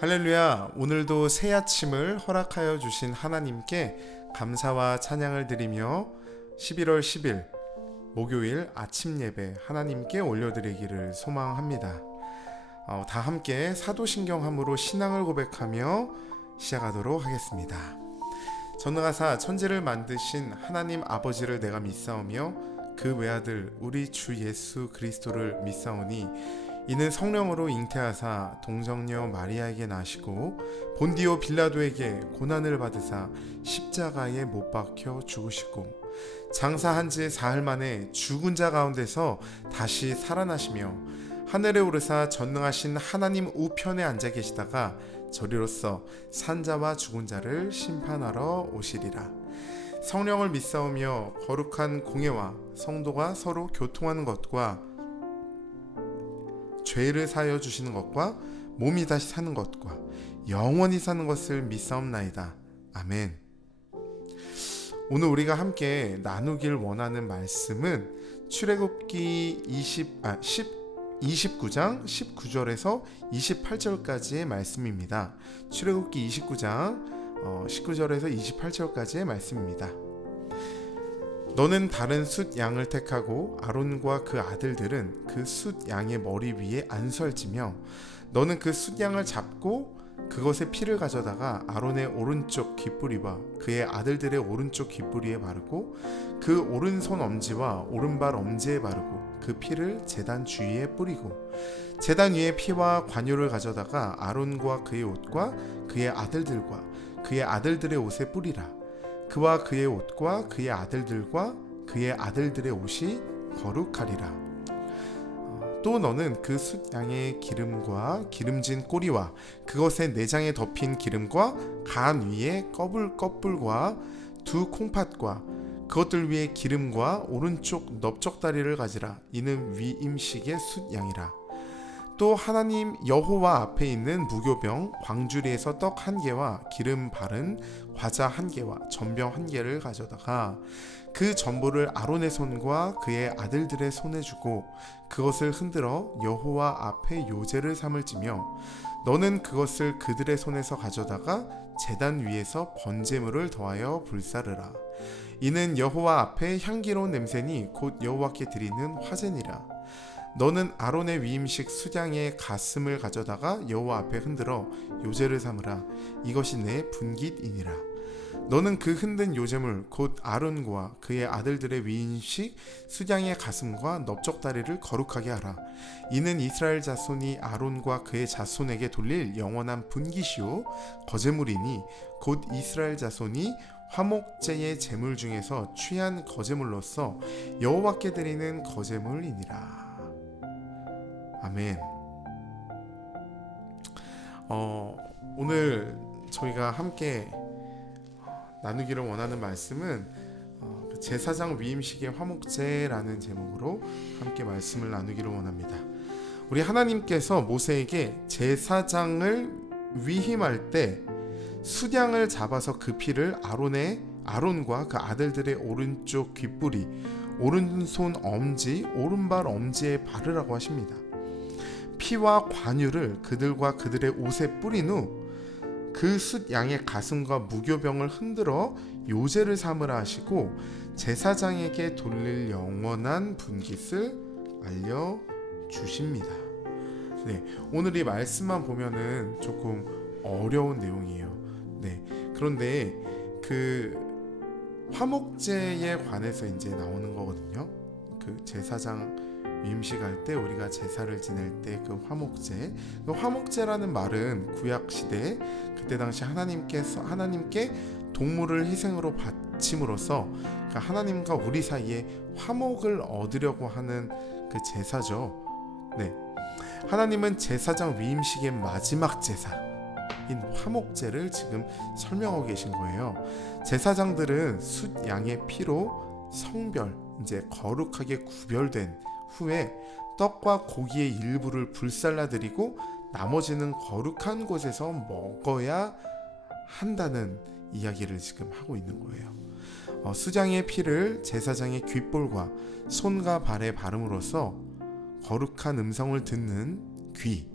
할렐루야. 오늘도 새 아침을 허락하여 주신 하나님께 감사와 찬양을 드리며 11월 10일 목요일 아침 예배 하나님께 올려드리기를 소망합니다. 다 함께 사도신경함으로 신앙을 고백하며 시작하도록 하겠습니다. 전능하사 천지를 만드신 하나님 아버지를 내가 믿사오며 그 외아들 우리 주 예수 그리스도를 믿사오니 이는 성령으로 잉태하사 동정녀 마리아에게 나시고 본디오 빌라도에게 고난을 받으사 십자가에 못 박혀 죽으시고 장사한 지 사흘 만에 죽은 자 가운데서 다시 살아나시며 하늘에 오르사 전능하신 하나님 우편에 앉아 계시다가 저리로서 산자와 죽은 자를 심판하러 오시리라. 성령을 믿사오며 거룩한 공예와 성도가 서로 교통하는 것과 죄를 사하여 주시는 것과 몸이 다시 사는 것과 영원히 사는 것을 믿사옵나이다. 아멘. 오늘 우리가 함께 나누길 원하는 말씀은 출애굽기 29장 19절에서 28절까지의 말씀입니다. 출애굽기 29장 19절에서 28절까지의 말씀입니다. 너는 다른 숫 양을 택하고 아론과 그 아들들은 그 숫 양의 머리 위에 안설지며 너는 그 숫 양을 잡고 그것의 피를 가져다가 아론의 오른쪽 귓부리와 그의 아들들의 오른쪽 귓부리에 바르고 그 오른손 엄지와 오른발 엄지에 바르고 그 피를 제단 주위에 뿌리고 제단 위에 피와 관유를 가져다가 아론과 그의 옷과 그의 아들들과 그의 아들들의 옷에 뿌리라. 그와 그의 옷과 그의 아들들과 그의 아들들의 옷이 거룩하리라. 또 너는 그 숫 양의 기름과 기름진 꼬리와 그것의 내장에 덮인 기름과 간 위에 꺼불꺼불과 두 콩팥과 그것들 위에 기름과 오른쪽 넓적다리를 가지라. 이는 위임식의 숫 양이라. 또 하나님 여호와 앞에 있는 무교병 광주리에서 떡 한 개와 기름 바른 과자 한 개와 전병 한 개를 가져다가 그 전부를 아론의 손과 그의 아들들의 손에 주고 그것을 흔들어 여호와 앞에 요제를 삼을지며 너는 그것을 그들의 손에서 가져다가 제단 위에서 번제물을 더하여 불사르라. 이는 여호와 앞에 향기로운 냄새니 곧 여호와께 드리는 화제니라. 너는 아론의 위임식 수장의 가슴을 가져다가 여호와 앞에 흔들어 요제를 삼으라. 이것이 내 분깃이니라. 너는 그 흔든 요제물 곧 아론과 그의 아들들의 위임식 수장의 가슴과 넓적다리를 거룩하게 하라. 이는 이스라엘 자손이 아론과 그의 자손에게 돌릴 영원한 분깃이요 거제물이니 곧 이스라엘 자손이 화목제의 제물 중에서 취한 거제물로서 여호와께 드리는 거제물이니라. 아멘. 오늘 저희가 함께 나누기를 원하는 말씀은 제사장 위임식의 화목제라는 제목으로 함께 말씀을 나누기를 원합니다. 우리 하나님께서 모세에게 제사장을 위임할 때 숫양을 잡아서 그 피를 아론과 그 아들들의 오른쪽 귓부리, 오른손 엄지, 오른발 엄지에 바르라고 하십니다. 피와 관유를 그들과 그들의 옷에 뿌린 후 그 숫 양의 가슴과 무교병을 흔들어 요제를 삼으라 하시고 제사장에게 돌릴 영원한 분깃을 알려주십니다. 네, 오늘 이 말씀만 보면은 조금 어려운 내용이에요. 네, 그런데 그 화목제에 관해서 이제 나오는 거거든요. 그 제사장 위임식할 때 우리가 제사를 지낼 때 그 화목제, 그 화목제라는 말은 구약 시대 그때 당시 하나님께 동물을 희생으로 바침으로써 그러니까 하나님과 우리 사이에 화목을 얻으려고 하는 그 제사죠. 네, 하나님은 제사장 위임식의 마지막 제사인 화목제를 지금 설명하고 계신 거예요. 제사장들은 숫 양의 피로 성별, 이제 거룩하게 구별된 후에 떡과 고기의 일부를 불살라드리고 나머지는 거룩한 곳에서 먹어야 한다는 이야기를 지금 하고 있는 거예요. 수장의 피를 제사장의 귓볼과 손과 발에 바름으로써 거룩한 음성을 듣는 귀,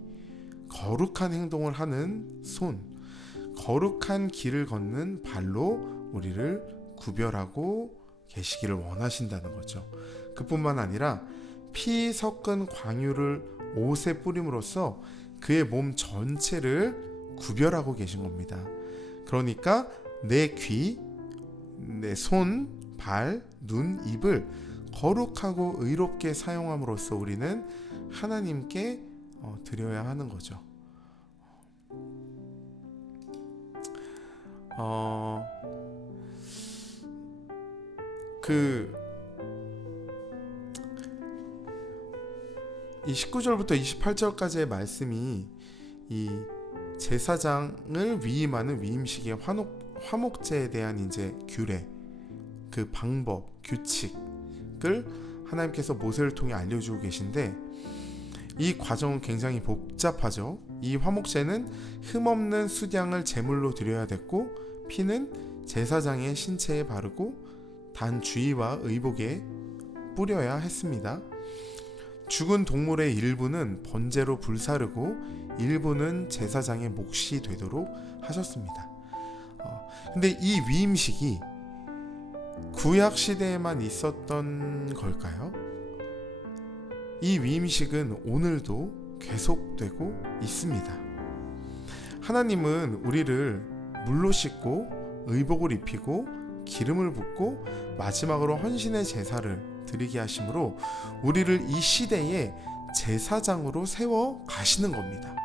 거룩한 행동을 하는 손, 거룩한 길을 걷는 발로 우리를 구별하고 계시기를 원하신다는 거죠. 그뿐만 아니라 피 섞은 광유를 옷에 뿌림으로써 그의 몸 전체를 구별하고 계신 겁니다. 그러니까 내 귀, 내 손, 발, 눈, 입을 거룩하고 의롭게 사용함으로써 우리는 하나님께 드려야 하는 거죠. 이 19절부터 28절까지의 말씀이 이 제사장을 위임하는 위임식의 화목제에 대한 이제 규례, 그 방법, 규칙을 하나님께서 모세를 통해 알려주고 계신데, 이 과정은 굉장히 복잡하죠. 이 화목제는 흠없는 숫양을 제물로 드려야 됐고, 피는 제사장의 신체에 바르고 단 주의와 의복에 뿌려야 했습니다. 죽은 동물의 일부는 번제로 불사르고 일부는 제사장의 몫이 되도록 하셨습니다. 근데 이 위임식이 구약 시대에만 있었던 걸까요? 이 위임식은 오늘도 계속되고 있습니다. 하나님은 우리를 물로 씻고 의복을 입히고 기름을 붓고 마지막으로 헌신의 제사를 드리게 하심으로 우리를 이 시대에 제사장으로 세워 가시는 겁니다.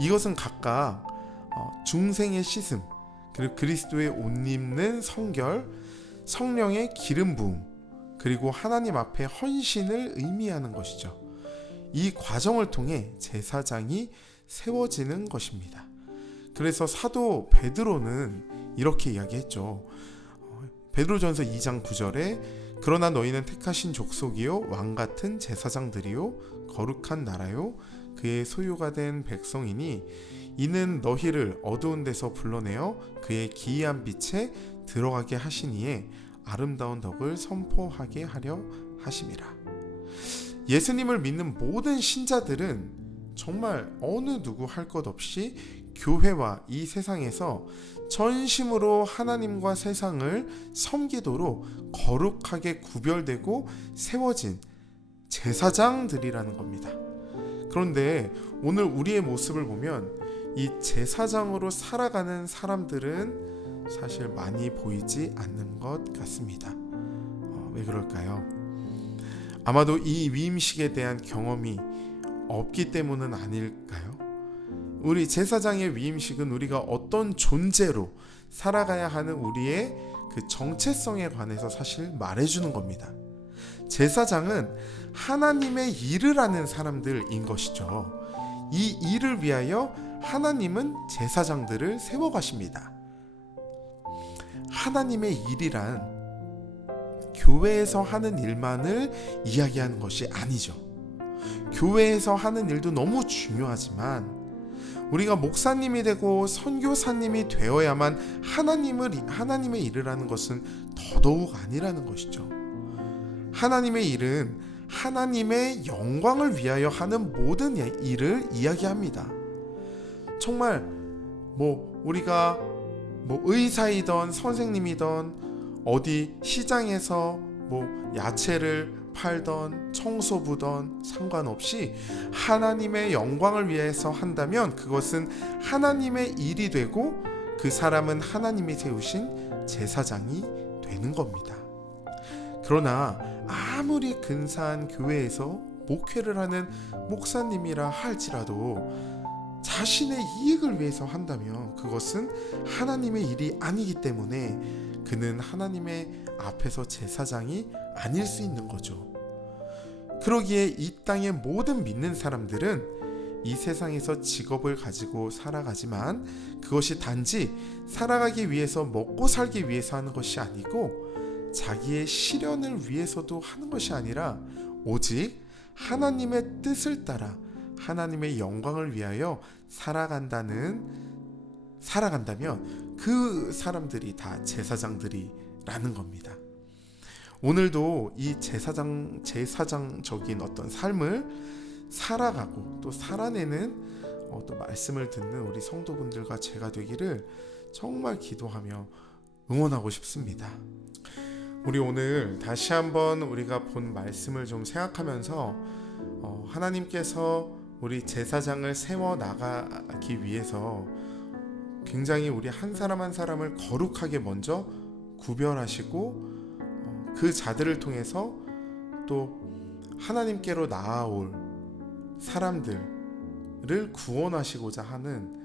이것은 각각 중생의 씻음, 그리고 그리스도의 옷 입는 성결, 성령의 기름 부음, 그리고 하나님 앞에 헌신을 의미하는 것이죠. 이 과정을 통해 제사장이 세워지는 것입니다. 그래서 사도 베드로는 이렇게 이야기했죠. 베드로전서 2장 9절에 그러나 너희는 택하신 족속이요 왕같은 제사장들이요 거룩한 나라요 그의 소유가 된 백성이니 이는 너희를 어두운 데서 불러내어 그의 기이한 빛에 들어가게 하시니에 아름다운 덕을 선포하게 하려 하심이라. 예수님을 믿는 모든 신자들은 정말 어느 누구 할 것 없이 교회와 이 세상에서 전심으로 하나님과 세상을 섬기도록 거룩하게 구별되고 세워진 제사장들이라는 겁니다. 그런데 오늘 우리의 모습을 보면 이 제사장으로 살아가는 사람들은 사실 많이 보이지 않는 것 같습니다. 왜 그럴까요? 아마도 이 위임식에 대한 경험이 없기 때문은 아닐까요? 우리 제사장의 위임식은 우리가 어떤 존재로 살아가야 하는 우리의 그 정체성에 관해서 사실 말해주는 겁니다. 제사장은 하나님의 일을 하는 사람들인 것이죠. 이 일을 위하여 하나님은 제사장들을 세워가십니다. 하나님의 일이란 교회에서 하는 일만을 이야기하는 것이 아니죠. 교회에서 하는 일도 너무 중요하지만 우리가 목사님이 되고 선교사님이 되어야만 하나님의 일을 하는 것은 더더욱 아니라는 것이죠. 하나님의 일은 하나님의 영광을 위하여 하는 모든 일을 이야기합니다. 정말 우리가 의사이던 선생님이던 어디 시장에서 야채를 팔던 청소부던 상관없이 하나님의 영광을 위해서 한다면 그것은 하나님의 일이 되고 그 사람은 하나님이 세우신 제사장이 되는 겁니다. 그러나 아무리 근사한 교회에서 목회를 하는 목사님이라 할지라도 자신의 이익을 위해서 한다면 그것은 하나님의 일이 아니기 때문에 그는 하나님의 앞에서 제사장이 아닐 수 있는 거죠. 그러기에 이 땅의 모든 믿는 사람들은 이 세상에서 직업을 가지고 살아가지만 그것이 단지 살아가기 위해서 먹고 살기 위해서 하는 것이 아니고 자기의 실현을 위해서도 하는 것이 아니라 오직 하나님의 뜻을 따라 하나님의 영광을 위하여 살아간다면 그 사람들이 다 제사장들이라는 겁니다. 오늘도 이 제사장적인 어떤 삶을 살아가고 또 살아내는 또 말씀을 듣는 우리 성도분들과 제가 되기를 정말 기도하며 응원하고 싶습니다. 우리 오늘 다시 한번 우리가 본 말씀을 좀 생각하면서 하나님께서 우리 제사장을 세워 나가기 위해서 굉장히 우리 한 사람 한 사람을 거룩하게 먼저 구별하시고 그 자들을 통해서 또 하나님께로 나아올 사람들을 구원하시고자 하는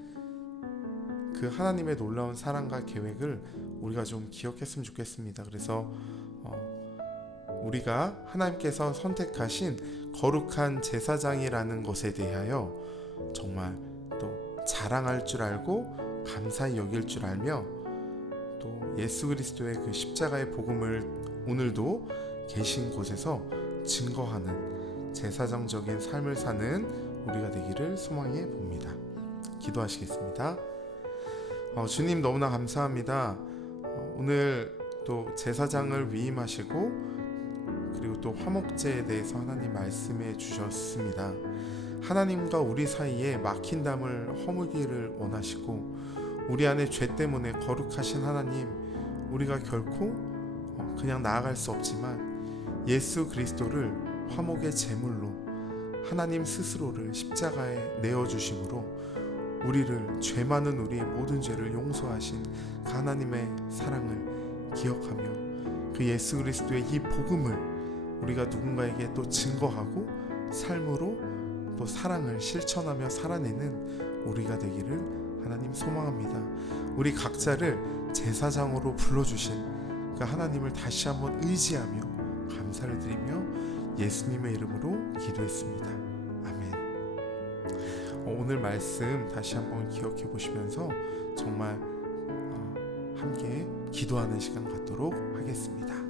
그 하나님의 놀라운 사랑과 계획을 우리가 좀 기억했으면 좋겠습니다. 그래서 우리가 하나님께서 선택하신 거룩한 제사장이라는 것에 대하여 정말 또 자랑할 줄 알고 감사히 여길 줄 알며 또 예수 그리스도의 그 십자가의 복음을 오늘도 계신 곳에서 증거하는 제사장적인 삶을 사는 우리가 되기를 소망해 봅니다. 기도하시겠습니다. 주님 너무나 감사합니다. 오늘 또 제사장을 위임하시고 그리고 또 화목제에 대해서 하나님 말씀해 주셨습니다. 하나님과 우리 사이에 막힌 담을 허물기를 원하시고 우리 안에 죄 때문에 거룩하신 하나님, 우리가 결코 그냥 나아갈 수 없지만 예수 그리스도를 화목의 제물로 하나님 스스로를 십자가에 내어주심으로 우리를 죄 많은 우리의 모든 죄를 용서하신 그 하나님의 사랑을 기억하며 그 예수 그리스도의 이 복음을 우리가 누군가에게 또 증거하고 삶으로 또 사랑을 실천하며 살아내는 우리가 되기를 하나님 소망합니다. 우리 각자를 제사장으로 불러주신 그 하나님을 다시 한번 의지하며 감사를 드리며 예수님의 이름으로 기도했습니다. 아멘. 오늘 말씀 다시 한번 기억해 보시면서 정말 함께 기도하는 시간 갖도록 하겠습니다.